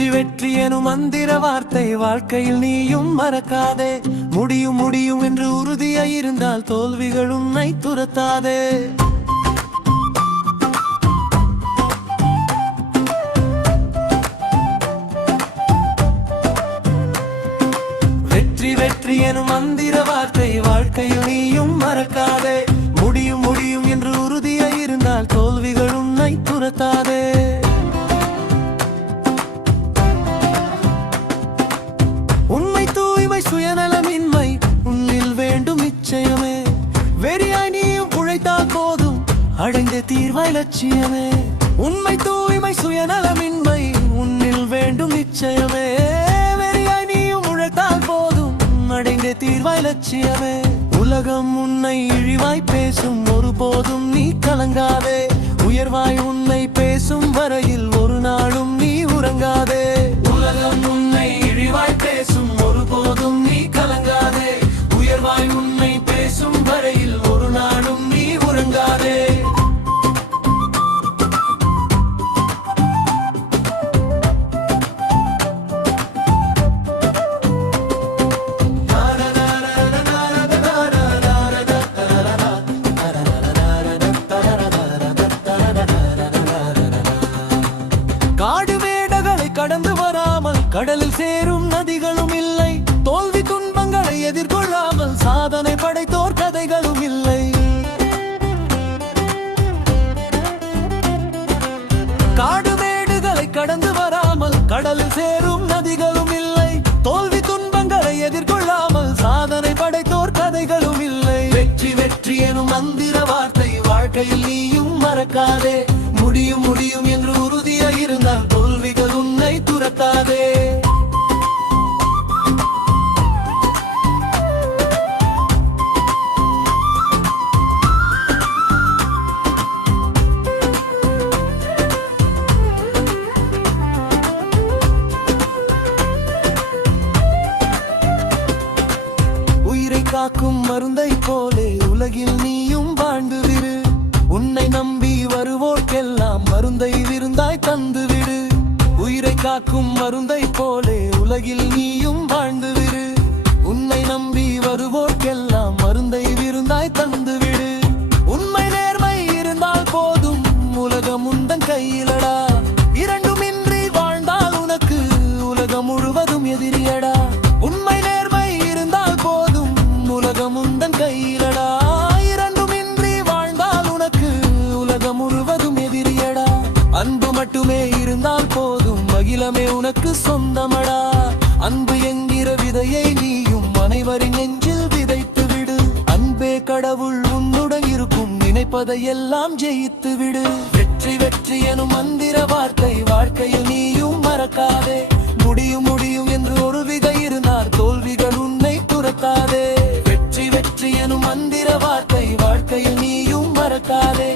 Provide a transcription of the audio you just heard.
வெற்றி வெற்றி எனும் மந்திர வார்த்தை வாழ்க்கையில் நீயும் மறக்காதே. முடியும் முடியும் என்று உறுதியாய் இருந்தால் தோல்விகள் உன்னை துரத்தாதே. வெற்றி வெற்றி எனும் மந்திர வார்த்தை வாழ்க்கையில் நீயும் மறக்காதே. முடியும் முடியும் என்று உறுதியாய் இருந்தால் தோல்விகள் உன்னை துரத்தாதே. உண்மை தூய்மை சுயநலமின்மை உன்னில் வேண்டும் நிச்சயமே. வெறியாய் நீயும் உழைத்தால் போதும் அடைந்த தீர்வாய் லட்சியமே. உண்மை தூய்மை சுயநலமின்மை உன்னில் வேண்டும் நிச்சயமே. வெறியாய் நீயும் உழைத்தால் போதும் அடைந்த தீர்வாய் லட்சியமே. உலகம் உன்னை இழிவாய் பேசும் ஒருபோதும் நீ கலங்காதே. உயர்வாய் உன்னை பேசும் வரையில் ஒரு நாளும் நீ உறங்காதே. உலகம் உன்னை இழிவாய் பேசும் ஒருபோதும் நீ கலங்காதே. உயர்வாய் உன்னை பேசும் வரையில் ஒரு நாளும் நீ உறங்காதே. காடு மேடகளை கடந்து வராமல் கடலில் சேரும் நதிகளும் இல்லை. தோல்வி துன்பங்களை எதிர்கொள்ளாமல் சாதனை படைத்தோர் கதைகளும் இல்லை. காடு மேடுகளை கடந்து வராமல் கடலில் சேரும் நதிகளும் இல்லை. தோல்வி துன்பங்களை எதிர்கொள்ளாமல் சாதனை படைத்தோர் கதைகளும் இல்லை. வெற்றி வெற்றி எனும் மந்திர வார்த்தை வாழ்க்கையில் நீயும் மறக்காதே. முடியும் முடியும் என்று உறுதியாய் இருந்தால் தோல்விகள் உன்னை துரத்தாதே. உயிரை காக்கும் மருந்தை போலே உலகில் நீயும் வாழ்ந்துவிடு. உன்னை நம்பி வருவோர்க்கெல்லாம் மருந்தை விருந்தாய் தந்துவிடு. உயிரை காக்கும் மருந்தை போலே உலகில் நீயும் வாழ்ந்துவிடு. உன்னை நம்பி வருவோர்க்கெல்லாம் மருந்தை விருந்தாய் தந்துவிடு. உண்மை நேர்மை இருந்தால் போதும் உலகம் உந்தன் கையிலடா. இரண்டுமின்றி வாழ்ந்தால் உனக்கு உலகம் முழுவதும் எதிரியடா. உண்மை நேர்மை இருந்தால் போதும் உலகம் உந்தன் கையிலடா. இரண்டுமின்றி வாழ்ந்தால் உனக்கு உலகம் முழுவதும் எதிரியடா. அன்பு மட்டுமே இருந்தால் போதும் அகிலமே உனக்கு சொந்தமடா. அன்பு என்கிற விதையை நீயும் அனைவரின் நெஞ்சில் விதைத்து விடு. அன்பே கடவுள் உன்னுடன் இருக்கும் நினைப்பதையெல்லாம் ஜெயித்து விடு. வெற்றி வெற்றி எனும் மந்திர வார்த்தை வாழ்க்கையில் நீயும் மறக்காதே. முடியும் முடியும் என்று ஒரு விதை இருந்தால் தோல்விகள் உன்னை துரத்தாதே. வெற்றி வெற்றி எனும் மந்திர வார்த்தை வாழ்க்கையில் நீயும் மறக்காதே.